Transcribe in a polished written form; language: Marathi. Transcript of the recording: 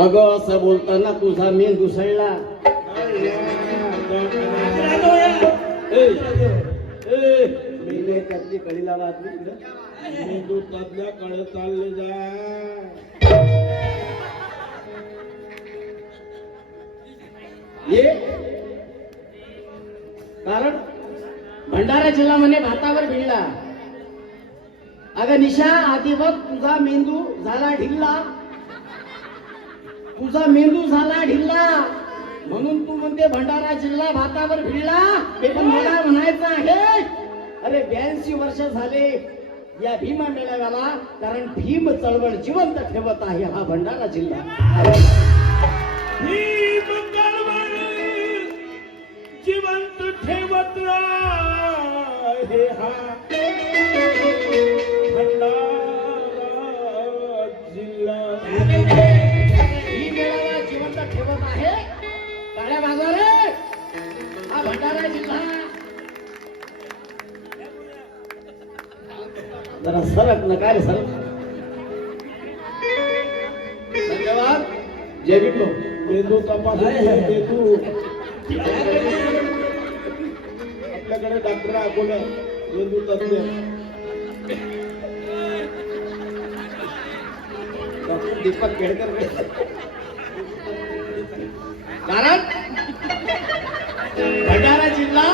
अगं असं बोलताना तुझा मेंदू सळला. मेंदू त्यातली कळी लावा मेंदू तज्ञाकडे चालले जा. ये कारण भंडारा जिल्हा म्हणे भातावर भिडला. अगं निशा आधी बघ तुझा मेंदू झाला ढिल्ला. तुझा मेंदू झाला ढिल्ला म्हणून तू म्हणते भंडारा जिल्हा भातावर भिडला. हे पण मला म्हणायचं आहे. अरे 82 वर्ष झाले या भीमा मेळाव्याला. कारण भीम चळवळ जिवंत ठेवत आहे हा भंडारा जिल्हा. भीम चळवळ जिवंत ठेवत आहे हा भंडारा जिल्हा. ही मेळावा जिवंत ठेवत आहे. काळ्या बाजारे हा भंडारा जिल्हा. जरा सरक न काय रे सरक. धन्यवाद. जय विठो. मेंदू तपासून दे तू. आपल्याकडे डॉक्टर अकोला मेंदू तज्ञ डॉक्टर दीपक केळकर. कारण भंडारा जिल्हा